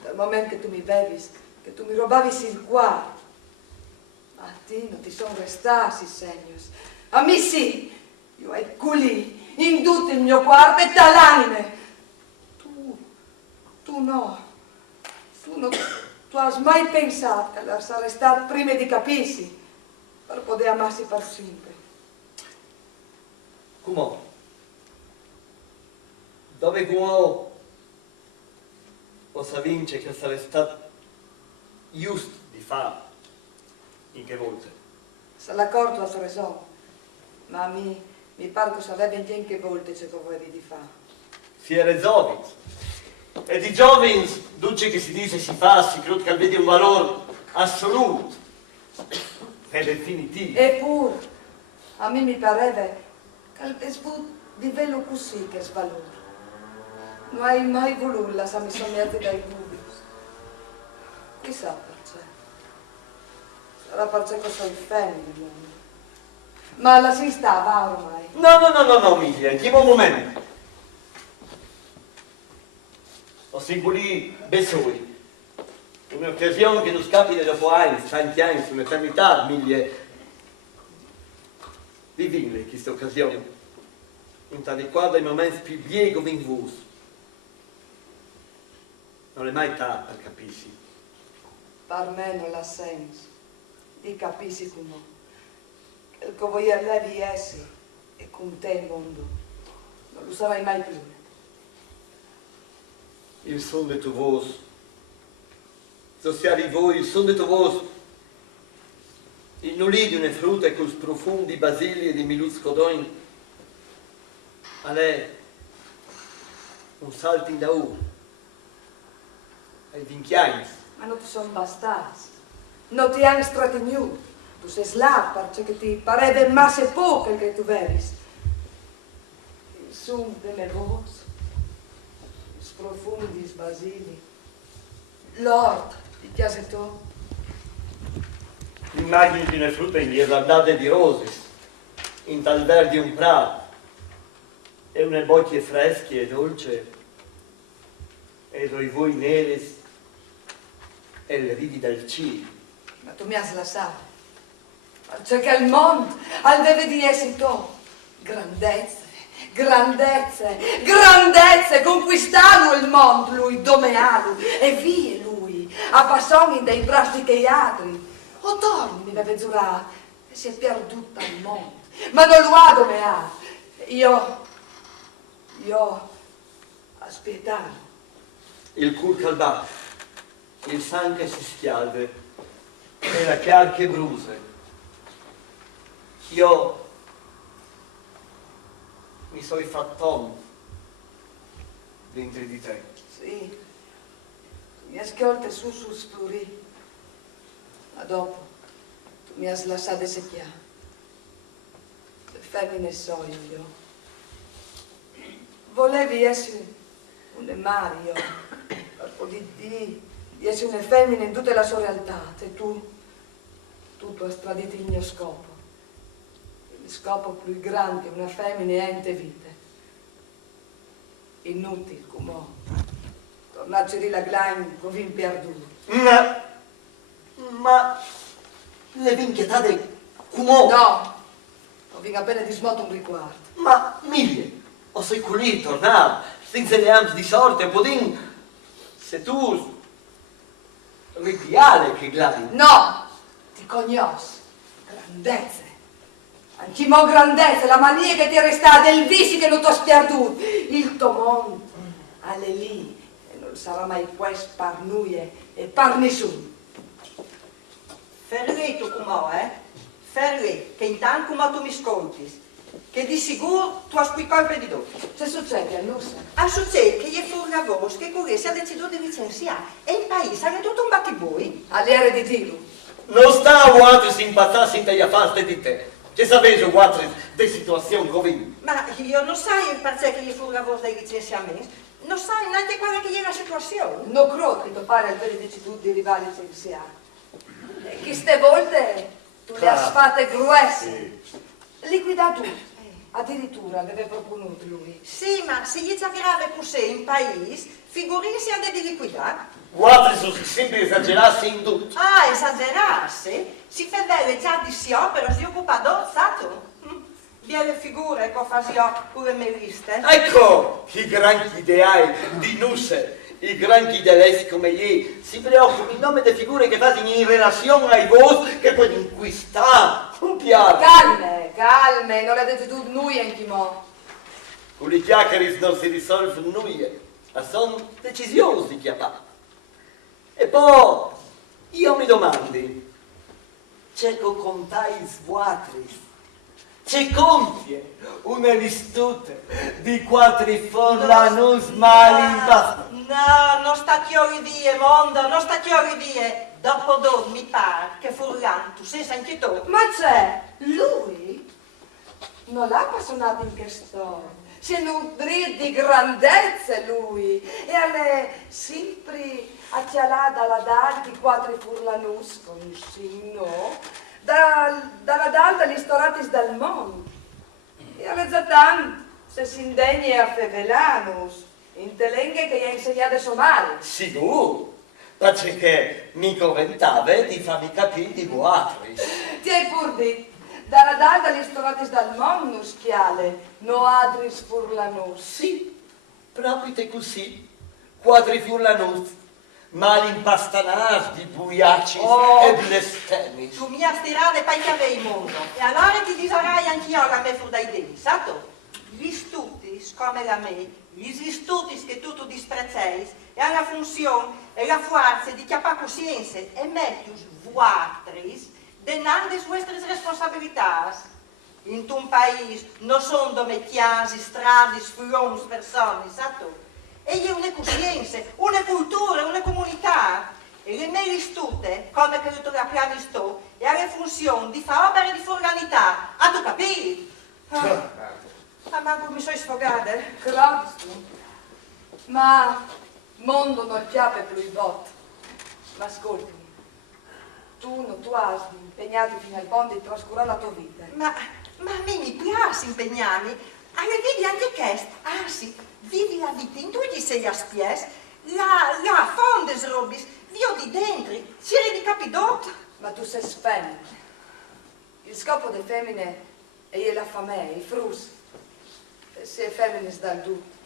Dal momento che tu mi bevis, che tu mi robavi il cuore, a te non ti sono restati segni. A me sì, io hai culi, in tutto il mio cuore e dall'anime. Tu no, tu hai mai pensato che sarei stato prima di capirsi per poter amarsi per sempre. Come? Dove come possa vincere che sarebbe stato giusto di fare? In che volte? Se l'accordo ha ragione, ma mi pare che sapeva in che volte c'è che volevi di fare. Si era giovani. E di giovani, duce che si dice si fa, si crede che vedi un valore assoluto e definitivo. Eppure, a me mi pareva che è di velo così che svalore. Non hai mai voluto lasciarmi sognare dai dubbi. Chissà perché. Sarà perché che sono femmina. Ma la si stava ormai. No, Miglia, in un momento. Ho singoli besoi. Un'occasione che non scapita dopo anni, tanti anni, un'eternità, miglia. Vivile questa occasione. In tale quadro i momenti più biego vinvusi. Non è mai tardi per capirsi. Per me non ha senso di capirsi come. Il che voglio levi essi e con te il mondo. Non lo sarai mai più. Il son de tu voz. Sostiari voi, il son de tu voz. Il nulì di una frutta con profondi basili e di miluzco d'oin. A lei un salto in da uno. Ai vinchiani. Ma non ti sono bastati. Non ti hanno trattenuto. Tu sei là perché ti pareva massa poco che tu vedi. Il suono delle voci, i profondi basili, l'orto di chiasetto. L'immagine di una frutta in ghirlandate di rose, in tal verde un prato, e une bocche fresche e dolci, e doi voi neri e le ridi del cielo. Ma tu mi hai lasciato. Perché il mondo deve di essere tu. Grandezze, grandezze, grandezze, conquistato il mondo, lui domenato, e via lui, a passare dei bracci che altri. O torni, mi deve giurare, e si è perduto il mondo, ma non lo ha domenato. Io aspettavo. Il cul calvato, il sangue si schialve, e la chiarche bruse. Io mi sono fatto dentro di te. Sì, mi ascolti su splurì, ma dopo tu mi hai lasciato secchiare. Le femmine so io. Volevi essere un Mario, per poter dire di essere una femmina in tutta la sua realtà, e tu hai tradito il mio scopo. Il scopo più grande che una femmina ha in te vita. Inutile come tornarci di la glagna con vin perduto. Ma le vinchietate come? No, non venga bene di smoto un riguardo. Ma miglia, o sei qui tornare, senza le ante di sorte, podin, se tu ripiale che gladi. No, ti conosco. Grandezze. Anch'imo grandezze, la mania che ti è restata, il viso che non ti ho perduto. Il tuo mondo, alle lì, e non sarà mai questo per noi e per nessuno. Fermi tu come, Fermi, che intanto come tu mi ascolti. che di sicuro tu hai colpe di dopo. Che succede, Annusa? A succede che gli fu la voce che Curese ha deciso di licenziare e il paese ha tutto un battiboi. All'era di tiro. Non sta a Watris impazzarsi in te parte di te. Che sapete Watris di situazione come? Ma io non sai perché gli fu la voce dei licenziamenti, non sai neanche quale che è la situazione. Non credo che tu pare aver deciso di rivali licenziare. Che ste volte tu le hai fatte gruesse. Liquidato. Addirittura aveva proponuto lui. Sì, ma se gli già grave così in paese, figurinsi ha di liquidare. Watris sono sempre esagerarsi in tutto. Ah, esagerarsi? Si fa bene già di sì, però si occupa d'ozzato. Bielle figure che faccio pure me liste. Ecco i grandi ideali di Nusse, i grandi dell'est come lei si preoccupano in nome delle figure che fanno in relazione ai voi che poi inquistare un piano. Calme, non l'avete detto noi anche mo. Con i chiacchieri non si risolve nulla, ma sono decisioni di chiamare. E poi io mi domandi, c'è con contai Watris? C'è compie una listute di quattro forlanus mali in pasta. No, non sta chiori die, mondo, non sta chiori die. Dopo mi pare che Furlan, tu sei anche tu. Ma c'è, lui non l'ha appassionato in questo. Si nutrì di grandezza lui e alle sempre accialata alla dal di quattro furlanus con no? Dalla dal dagli storatis dal mondo e alle zatan se si indegni a fevelanus in telenghe che gli ha insegnato somale. Sicuro, perché mi conventava di farmi capire di Watris. Ti hai pur detto, dalla dal dagli storatis dal mondo schiale, no adris furlanus. Sì, proprio te così, quattro furlanus, mali impastanati, buiaci e blestemis. Tu mi astirare per che avevi mondo e allora ti disarai anch'io a me fu dai denti, sato? Gli stutis, come la me, gli stutis che tu disprezzeis e alla funzione e la forza di chiappa coscienze e mettius vuatris denandes vuestras responsabilitas. In un paese non sono dove chiasi, strade, sfruons, persone, sato? E gli una coscienza, una cultura, una comunità. E le mie istute, come che tu la chiami sto, e alle funzioni di fare opere di forganità. A tu capire? Ah, manco mi sono sfogata. Claudio, ma mondo non chiappe più il bot. Ma ascoltami, tu hai impegnato fino al fondo di trascurare la tua vita. Ma a me mi piace impegnarmi. Alle vedi anche questo. Ah sì, vivi la vita in tutti sei aspies. La fondes robis, vio di dentro, si di capidot. Ma tu sei femmina. Il scopo delle femmine è la famiglia, i frus. Se è femmine dal tutto.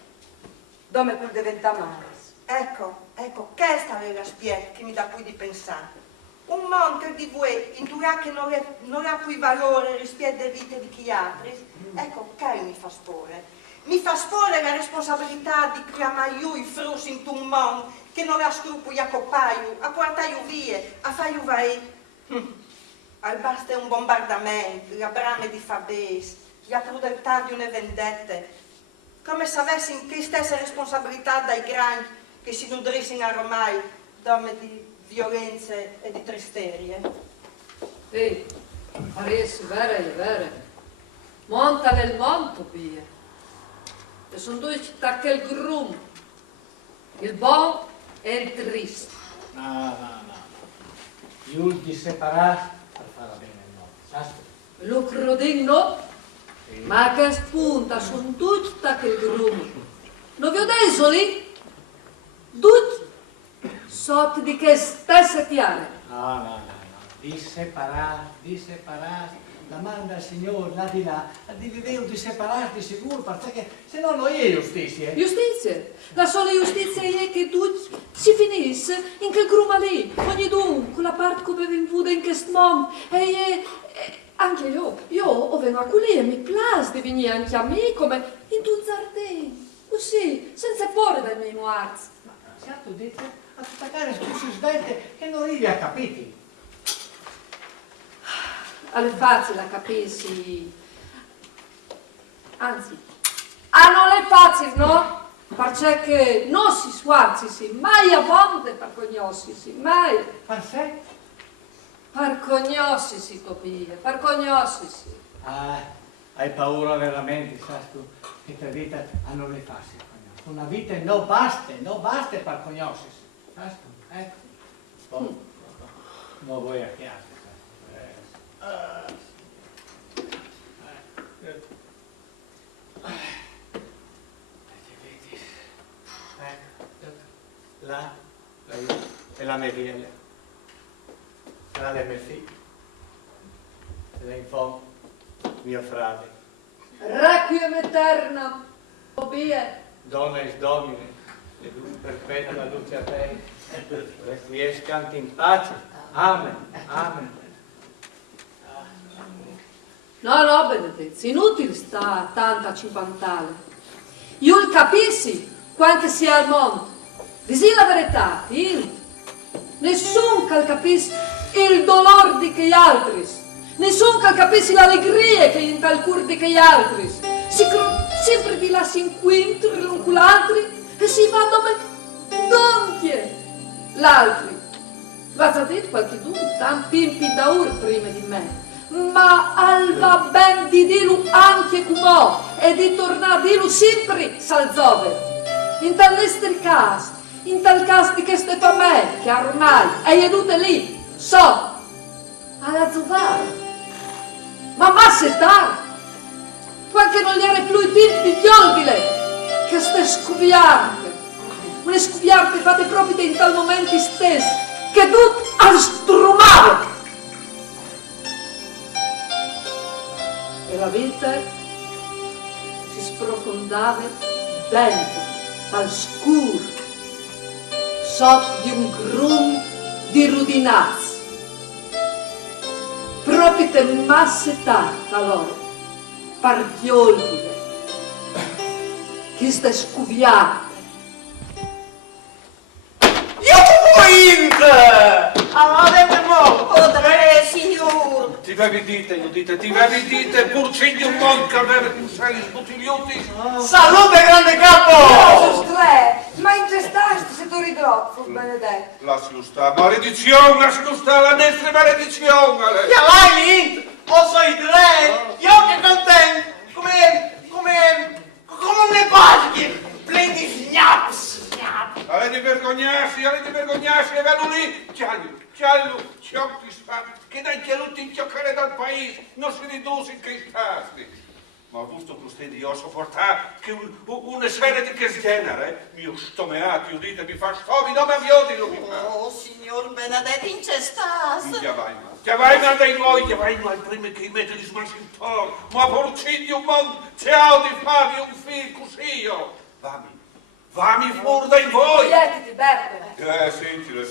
Dove più diventa male. Ecco, questa è la spie che mi dà più di pensare. Un mondo di voi in cui non ha più valore rispetto alle vite di chi altri. Ecco, che mi fa spore. Mi fa spore la responsabilità di chiamare io i frus in un mondo che non ha scrupoli a coppare, a portare via, a fare vai. Al basta un bombardamento, la brame di Fabes, la crudeltà di una vendetta. Come se avessi in che stessa responsabilità dai grandi che si nudrissero ormai d'ome di violenze e di tristerie. Ehi, Paris, vero. Monta nel monto, Pia. E sono due città che il grum. Il buon e il triste. No. Gli ultimi separati per fare bene il mondo, sai? Lo credo, ma che spunta sono due città che il grum. Non vi ho detto lì? Due sotto di che stessa piana. No. Di separati. La manda il Signore, là di là, di separati sicuro, perché se no non è giustizia. Giustizia? La sola giustizia è che tu si finisse in quel gruma lì, ogni con la parte come venuta in questo mondo. E anche io vengo a qui e mi piace di venire anche a me come in un giardino, così, senza porre dai miei morti. Ma certo dite a attaccare su svente che non arrivi a capiti. Alle facile a capirsi Anzi, non è facile, no? Perché non si sforzi, mai a volte per cognoscisi, mai. Perché? Per cognoscisi, copia, per cognosisi. Hai paura veramente, sai tu, che la vita non è facile. Una vita non basta per conoscersi. Sai tu, ecco. Non vuoi a chiaro. Là è la mia via, là le mie figlie, e là in fondo mio frate. Requiem aeternam, copia. Donna es Domine, e perpetua la luce a te, requiescant in pace. Amen, amen. No, Benedetto, inutile sta tanta cinquantale. Io capissi quanto sia al mondo. Disi la verità, nessun che capisce il dolore di che altri, nessun che capisce l'allegria che in tal cur di che altri. Sempre di là si incontri l'un con l'altro e si va dove donchie l'altro. Va detto qualche dun, tan pimpi da ur prima di me. Ma al va ben di dilu anche cumò e di tornare a dilu sempre salzove. In tal caso di che stai a me, che ormai è venuta lì, alla zuvara. Ma massetà, qualche non gli era più i tempi piolbile, che stai scuviarte. Una scuviarte fate proprio in tal momento stesso, che tu astrumavo. E la vita si sprofondava dentro, al scuro, sotto di un grum di rudinazzi. Proprio te massetà, allora, pardiolvide, che sta scuviate. Potrei, signor. Ti vevi dite, purci di un monca avere cuscelli sbutigliuti. Salute, grande capo! Sostre, ma in te stasti se tu ridrotto, Benedetto. Lascialo sta, maledizione, la nostra maledizione. Ja vai niet! Osso i tre! Io che contento! Come un paschi! Pleni di snaps! Alle di vergognarsi, e vanno lì. Chiallo, ciocchi spatti, che dai chialutti in cioccare dal paese, non si riduce in che stasti. Ma ho visto costei io sopportare che una serie di che genere, mio stomaco, io dite, mi fa stomi, non mi avviodino, mi fa. Oh, signor Benedetto, in c'è stas. Che vai ma dai voi, che vai ma il primo che mette di smassi intorno, ma porcini un mondo, ciao di farvi un figlio così io. Vami fuori dai voi! Biglietti, Berto. Sentile,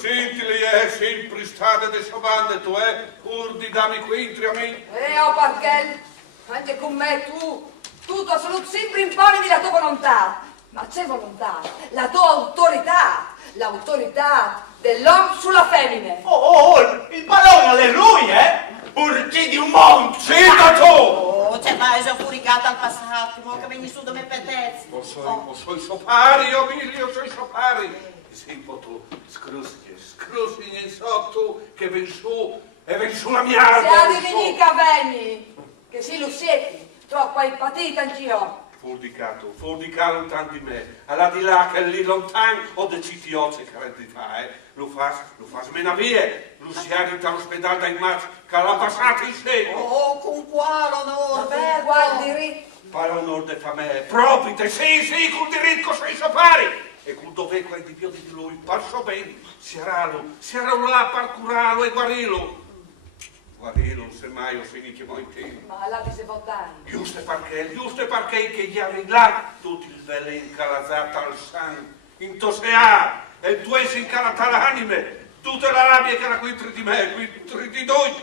sempre state de sabande tu, pur di dammi quintri a me. Oh, Parchelli, anche con me tu assolutamente sempre imponi la tua volontà. Ma c'è volontà, la tua autorità, l'autorità dell'uomo sulla femmina. Oh, il pallone alle lui, Purci di un monte! Zitto tu! Oh, c'è mai furicata al passato, mo che veni su da me petezzi. O soi sopari, Emilio, soi sopari. Sempre tu, scrusi in sotto, che ven su la mia alma. Siate veni cavegni, che si lo siete, troppo impatita anch'io. Fordicato tanto di me, alla di là che lì lontano ho deciso che di fare, lo fa smena via, lo si arriva all'ospedale da immagine che l'ha passato in seguito. Oh, con quale onore, Vabbè, guarda il diritto. Pare onore di me, proprio te, sì, col diritto sei sapari. E col dovere quei di più di lui, passo bene, si era là per curarlo e guarirlo. Guarilo, semmai ho finito mai in tempo. Ma là ti sei votare. Giusto perché che gli avevi là tutti il veleno calazzato al sangue, intosseato, e il tuo si incalata l'anime, tutta la rabbia che era qui di me, qui di noi,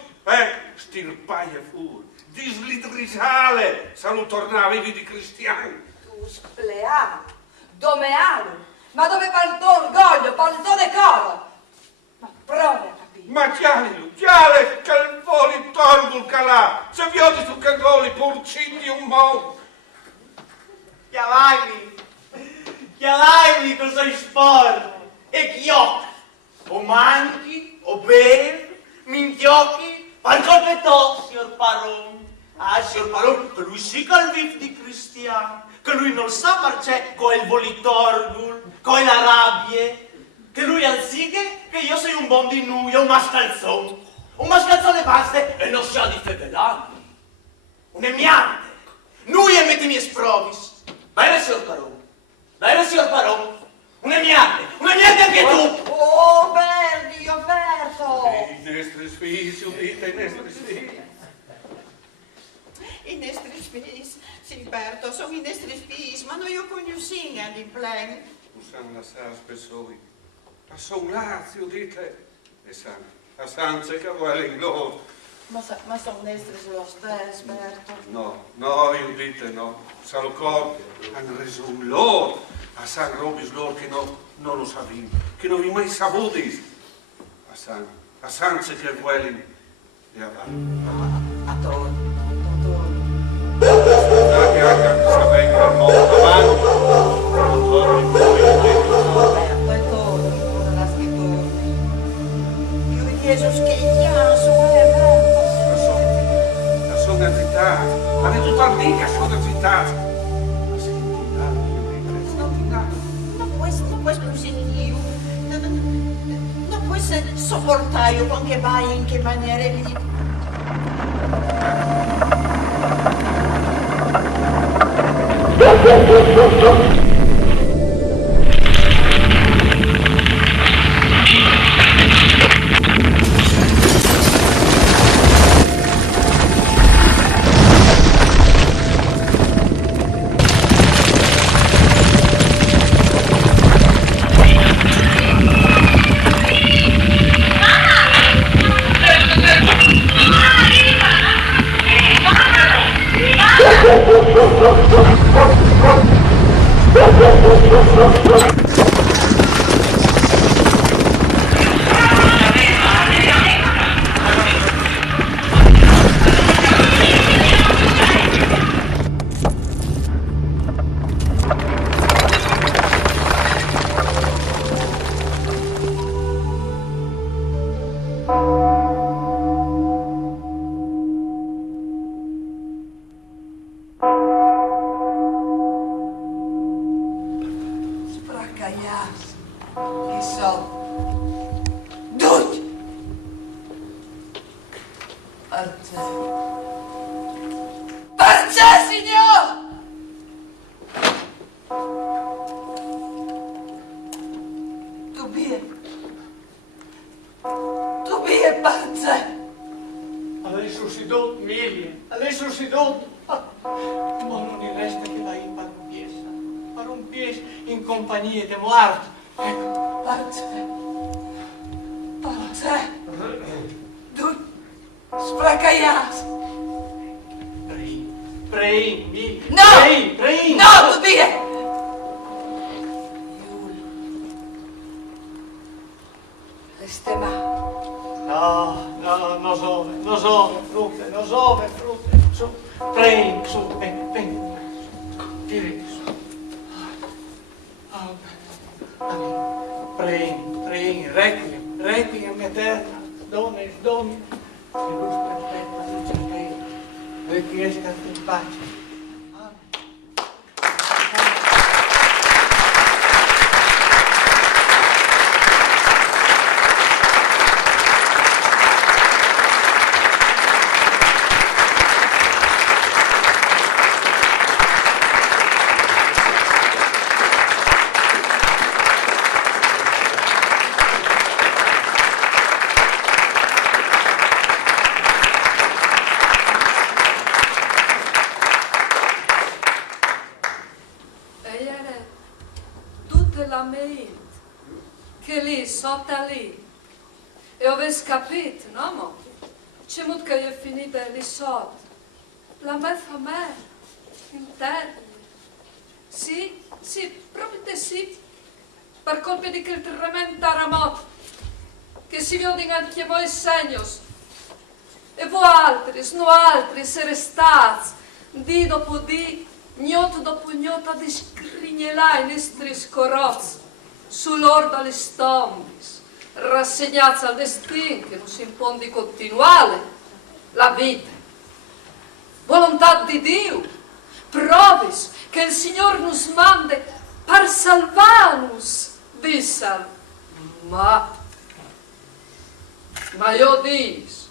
stirpaia fuori, dislidrisale, se non tornavi di cristiani. Tu spleato, domeano, ma dove parto orgoglio, parto decoro? Ma prova a capire. Ma chiale, che il voli torno il calà, se viodi su che voli purcini un mo'. chiamai cosa sporco, e chiocchi, o manchi, o bevi, minchiocchi, par colpetò, signor Paron. Ah, signor Paron, che lui sì che il vif di cristiano, che lui non sa marcè con il volitorgul, con la rabbie, che lui anziché che io sei un bon di nuia, un mascalzone baste e non sia di fedelani, un emiante. Lui e mettimi esprovis. Bene, signor Paron, un emiante anche tu. Oh, Verdi, Roberto! I nostri figli, udite, i nostri figli. I nostri spis, sì, Berto, sono i nostri spis, ma noi io conosciamo di plen. Usano la sala spessori. Ma sono lazzi, udite. E sanno, la sanze che vuole in loro. Ma sono nostri lo stesso, Berto. No, udite, no. Salo cor, hanno reso un loro. A San Robis loro che non lo sapevano, che non vi mai saputi. A sanze che vuole e avanti. A torno. Scusate anche sapendo che il mondo avanti, non torno in Roberto, è torno, non ha scritto. Io Gesù scherziato, Berto. La sono azzitata, avete tutto al dica, sono azzitata. Non puoi scusinio, non puoi sopportare con che vai in che maniera lì. Requiem eterna, dones Domini, e luz perpetua luce Dei, requiescat in pace. Che lì, sotto lì, e avessi capito, no, mo? C'è molto che è finita lì sotto. La mia famiglia, in terra. Sì, proprio di sì, per colpa di quel tremendo terremoto, che si vede anche voi segni. E voi altri, no altri, siete stati, dì dopo dì, gnota dopo gnota di scrignelà in estri scorozzi, sull'orda le stombis, rassegnati al destin che non si impone di continuare la vita. Volontà di Dio, provis che il Signore nos mande per salvarnos, dissero. Ma io dis,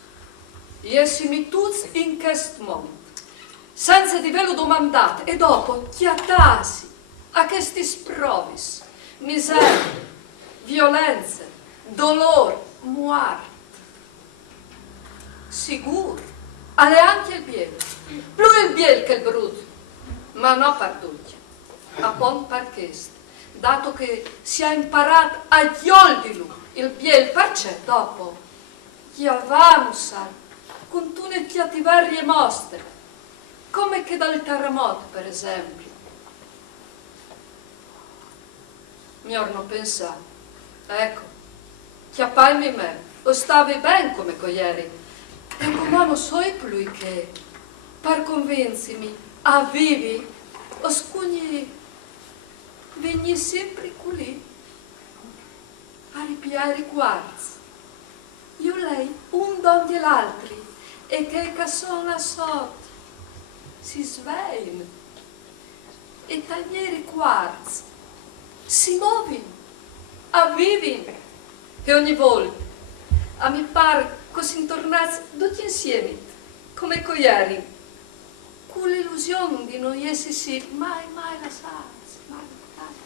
essimi tutti in questo mondo, senza di ve lo domandate, e dopo chiatasi a questi sprovis, miserie, violenze, dolore, muerte. Sicuro, alle anche il biel, più il biel che il brutto, ma no per tutti, appunto per questo, dato che si è imparato a di lui il biel, perché dopo chiavamos con tutte le varie mostre, come che dal terremoto, per esempio. Mi hanno pensato, ecco, chiappaimi me, o stavi ben come ieri, e come non so più che, per convincermi a vivi, o scugni, vegni sempre qui, a ripiare i quarzi. Io lei, un don dell'altri, e che sono sotto, si svegliano, e tagliere i quarzi, si muovono, avvivono, e ogni volta, a mi pare così intornati tutti insieme, come ieri, con l'illusione di non essersi mai lasciati, mai lasciati.